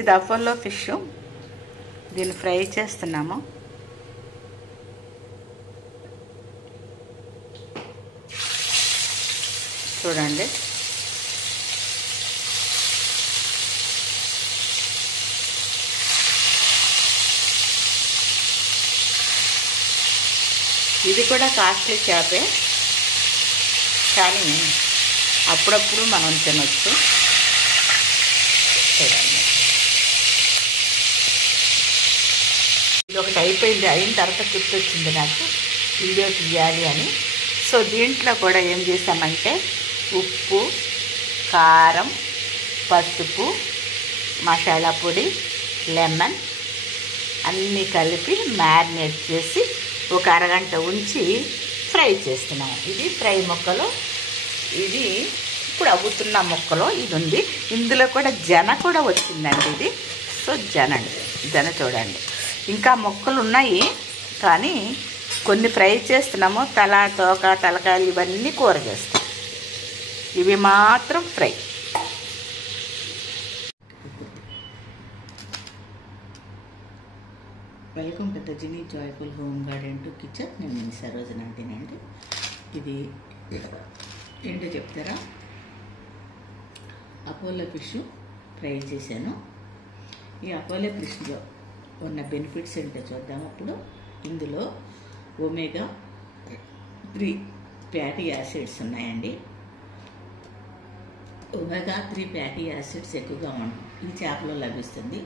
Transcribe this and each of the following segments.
ఇది Apollo fish. దీన్ని fry చేస్తున్నాము. చూడండి, ఇది కూడా కాస్ట్లీ చేపే, కానీ అప్పుడప్పుడు మనం తినొచ్చు. చూడండి, ఇది ఒకటి అయిపోయింది. అయిన తర్వాత గుర్తొచ్చింది నాకు వీడియో తీయాలి అని. సో దీంట్లో కూడా ఏం చేసామంటే ఉప్పు, కారం, పసుపు, మసాలా పొడి, లెమన్ అన్నీ కలిపి మ్యారినేట్ చేసి ఒక అరగంట ఉంచి ఫ్రై చేస్తున్నాము. ఇది ఫ్రై ముక్కలు. ఇది ఇప్పుడు అవ్వుతున్న ముక్కలో ఇది ఉంది. ఇందులో కూడా జన కూడా వచ్చిందండి ఇది. సో జన చూడండి, ఇంకా ముక్కలు ఉన్నాయి కానీ కొన్ని ఫ్రై చేస్తున్నాము. తల, తోక, తలకాయలు ఇవన్నీ కూర చేస్తాం. ఇవి మాత్రం fry. Welcome to the Gini joyful home garden to kitchen. నేను సరోజన అంటేనండి. ఇది ఏంటో చెప్తారా? అపోలో ఫిష్ ఫ్రై చేశాను. ఈ అపోలో ఫిష్లో ఉన్న బెనిఫిట్స్ ఏంటో చూద్దాం. అప్పుడు ఇందులో ఒమేగా 3 ఫ్యాటీ యాసిడ్స్ ఉన్నాయండి. ఒమేగా 3 ఫ్యాటీ యాసిడ్స్ ఎక్కువగా ఈ చేపలో లభిస్తుంది.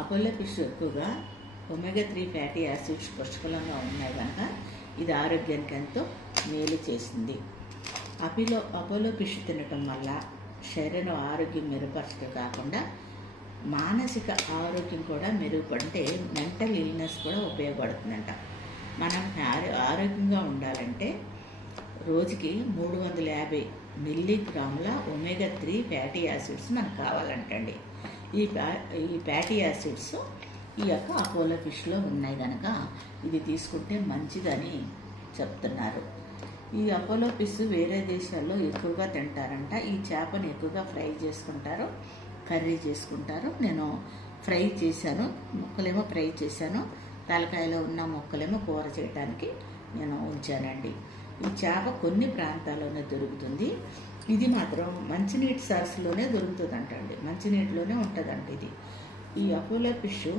అపోలో ఫిష్ ఎక్కువగా ఒమేగా 3 ఫ్యాటీ యాసిడ్స్ పుష్కలంగా ఉన్నాయి కనుక ఇది ఆరోగ్యానికి ఎంతో మేలు చేస్తుంది. అపోలో ఫిష్ తినటం వల్ల శరీరం ఆరోగ్యం మెరుగుపరచడం కాకుండా మానసిక ఆరోగ్యం కూడా మెరుగుపడితే మెంటల్ ఇల్నెస్ కూడా ఉపయోగపడుతుందంట. మనం ఆరోగ్యంగా ఉండాలంటే రోజుకి 350 మిల్లీగ్రాముల ఒమేగా 3 ఫ్యాటీ యాసిడ్స్ మనకు కావాలంటండి. ఈ ఫ్యాటీ యాసిడ్స్ ఈ యొక్క అపోలో ఫిష్లో ఉన్నాయి కనుక ఇది తీసుకుంటే మంచిదని చెప్తున్నారు. ఈ అపోలో ఫిష్ వేరే దేశాల్లో ఎక్కువగా తింటారంట. ఈ చేపను ఎక్కువగా ఫ్రై చేసుకుంటారు, కర్రీ చేసుకుంటారు. నేను ఫ్రై చేశాను, ముక్కలేమో ఫ్రై చేశాను, తలకాయలో ఉన్న ముక్కలేమో కూర చేయడానికి నేను ఉంచానండి. ఈ చేప కొన్ని ప్రాంతాల్లోనే దొరుకుతుంది. ఇది మాత్రం మంచినీటి సరస్సులోనే దొరుకుతుందంటండి, మంచినీటిలోనే ఉంటుందంట ఇది. ఈ అపోలో ఫిష్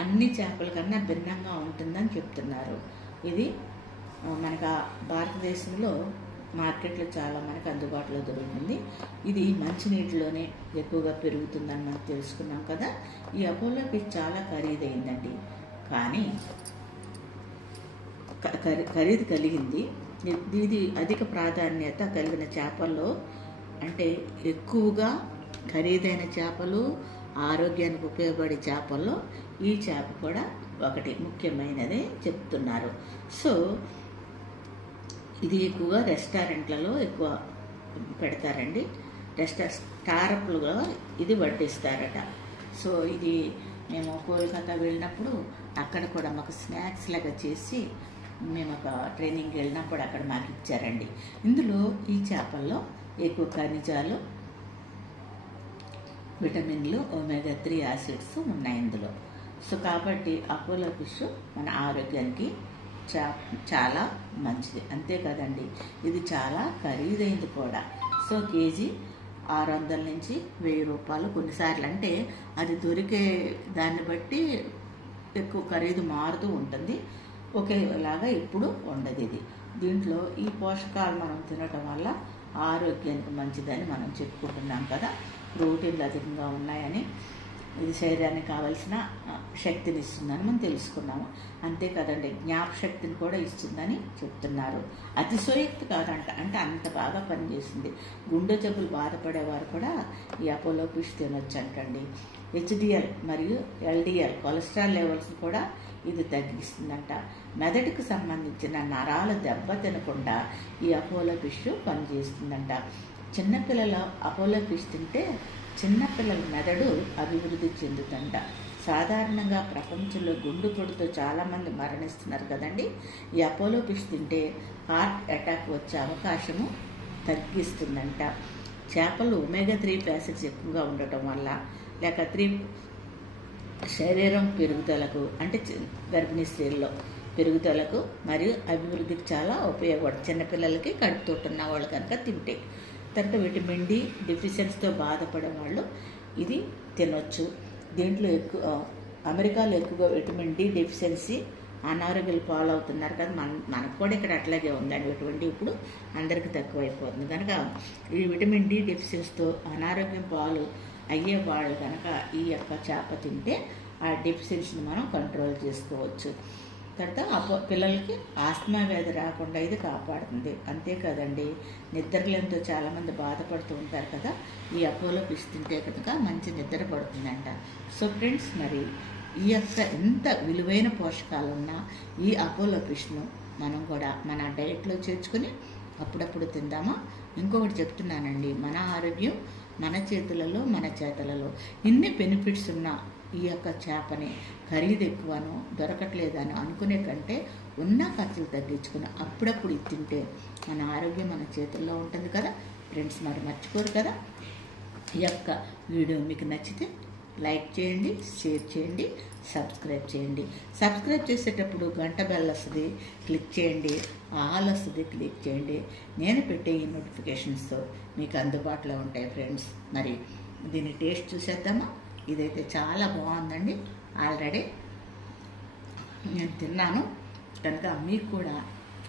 అన్ని చేపల కన్నా భిన్నంగా ఉంటుందని చెప్తున్నారు. ఇది మనకు భారతదేశంలో మార్కెట్లో చాలా మనకు అందుబాటులో దొరుకుతుంది. ఇది మంచినీటిలోనే ఎక్కువగా పెరుగుతుందని మనం తెలుసుకున్నాం కదా. ఈ అపోలో ఫిష్ చాలా ఖరీదైందండి, కానీ ఖరీదు కలిగింది. ఇది అధిక ప్రాధాన్యత కలిగిన చేపల్లో, అంటే ఎక్కువగా ఖరీదైన చేపలు, ఆరోగ్యానికి ఉపయోగపడే చేపల్లో ఈ చేప కూడా ఒకటి ముఖ్యమైనదే చెప్తున్నారు. సో ఇది ఎక్కువగా రెస్టారెంట్లలో ఎక్కువ పెడతారండి. స్టారప్లుగా ఇది వడ్డిస్తారట. సో ఇది మేము కోల్కతా వెళ్ళినప్పుడు అక్కడ కూడా మాకు స్నాక్స్ లాగా చేసి మేము ఒక ట్రైనింగ్కి వెళ్ళినప్పుడు అక్కడ మాకు ఇచ్చారండి. ఇందులో ఈ చేపల్లో ఎక్కువ ఖనిజాలు, విటమిన్లు, ఒమేగా 3 యాసిడ్స్ ఉన్నాయి ఇందులో. సో కాబట్టి అపోలో ఫిష్ మన ఆరోగ్యానికి చాలా మంచిది. అంతే కదండి, ఇది చాలా ఖరీదైంది కూడా. సో కేజీ 600 నుంచి 1000 రూపాయలు కొన్నిసార్లు. అంటే అది దొరికే దాన్ని బట్టి ఎక్కువ ఖరీదు మారుతూ ఉంటుంది, ఒకేలాగా ఇప్పుడు ఉండదు ఇది. దీంట్లో ఈ పోషకాలు మనం తినటం వల్ల ఆరోగ్యానికి మంచిదని మనం చెప్పుకుంటున్నాం కదా. ప్రోటీన్లు అధికంగా ఉన్నాయని, ఇది శరీరానికి కావలసిన శక్తిని ఇస్తుందని మనం తెలుసుకున్నాము. అంతే కదండి, జ్ఞాపశక్తిని కూడా ఇస్తుందని చెప్తున్నారు. అతిశయోక్తి కాదంట, అంటే అంత బాగా పనిచేస్తుంది. గుండె జబ్బులు బాధపడేవారు కూడా ఈ అపోలో ఫిష్ తినొచ్చు అంటండి. హెచ్డిఎల్ మరియు ఎల్డిఎల్ కొలెస్ట్రాల్ లెవెల్స్ కూడా ఇది తగ్గిస్తుందంట. మెదడుకు సంబంధించిన నరాలు దెబ్బ తినకుండా ఈ అపోలో ఫిష్ పనిచేస్తుందంట. చిన్నపిల్లలు అపోలో ఫిష్ తింటే చిన్నపిల్లల మెదడు అభివృద్ధి చెందుతుందంట. సాధారణంగా ప్రపంచంలో గుండెపోటుతో చాలామంది మరణిస్తున్నారు కదండి. ఈ అపోలో ఫిష్ తింటే హార్ట్ అటాక్ వచ్చే అవకాశము తగ్గిస్తుందంట. చేపలు ఒమేగా 3 యాసిడ్స్ ఎక్కువగా ఉండటం వల్ల లేక 3 శరీరం పెరుగుదలకు అంటే గర్భిణీ స్త్రీల్లో పెరుగుదలకు మరియు అభివృద్ధికి చాలా ఉపయోగపడుతుంది. చిన్నపిల్లలకి కడుపుతోటున్న వాళ్ళు కనుక తింటే. తర్వాత విటమిన్ డి డెఫిషియన్సీతో బాధపడే వాళ్ళు ఇది తినొచ్చు. దీంట్లో అమెరికాలో ఎక్కువగా విటమిన్ డి డెఫిషియన్సీ అనారోగ్యాలు పాలవుతున్నారు కదా, మనకు కూడా ఇక్కడ అట్లాగే ఉందండి. విటమిన్ డి ఇప్పుడు అందరికీ తక్కువైపోతుంది కనుక ఈ విటమిన్ డి డెఫిషియన్సీతో అనారోగ్యం పాలు అయ్యే వాళ్ళు కనుక ఈ యొక్క చేప తింటే ఆ డెఫిషియన్సీని మనం కంట్రోల్ చేసుకోవచ్చు. తర్వాత పిల్లలకి ఆస్తమా వ్యాధి రాకుండా ఇది కాపాడుతుంది. అంతే కదండి, నిద్రలేమితో చాలామంది బాధపడుతూ ఉంటారు కదా, ఈ అపోలో ఫిష్ తింటే కనుక మంచి నిద్ర పడుతుందంట. సో ఫ్రెండ్స్, మరి ఈ యొక్క ఎంత విలువైన పోషకాలు ఉన్న ఈ అపోలో ఫిష్ను మనం కూడా మన డైట్లో చేర్చుకుని అప్పుడప్పుడు తిందామా. ఇంకొకటి చెప్తున్నానండి, మన ఆరోగ్యం మన చేతులలో మన చేతలలో. ఇన్ని బెనిఫిట్స్ ఉన్న ఈ యొక్క చేపని ఖరీదు ఎక్కువను దొరకట్లేదని అనుకునే కంటే ఉన్న ఖర్చులు తగ్గించుకుని అప్పుడప్పుడు తింటే మన ఆరోగ్యం మన చేతుల్లో ఉంటుంది కదా ఫ్రెండ్స్. మరి మర్చిపోరు కదా. ఈ యొక్క వీడియో మీకు నచ్చితే లైక్ చేయండి, షేర్ చేయండి, సబ్స్క్రైబ్ చేయండి. సబ్స్క్రైబ్ చేసేటప్పుడు గంట బెల్ వస్తుంది, క్లిక్ చేయండి. ఆల్ వస్తుంది, క్లిక్ చేయండి. నేను పెట్టే ఈ నోటిఫికేషన్స్తో మీకు అందుబాటులో ఉంటాయి ఫ్రెండ్స్. మరి దీన్ని టేస్ట్ చూసేద్దామా. ఇదైతే చాలా బాగుందండి. ఆల్రెడీ నేను తిన్నాను కనుక మీకు కూడా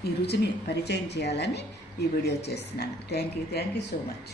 ఈ రుచిని పరిచయం చేయాలని ఈ వీడియో చేస్తున్నాను. Thank you so much.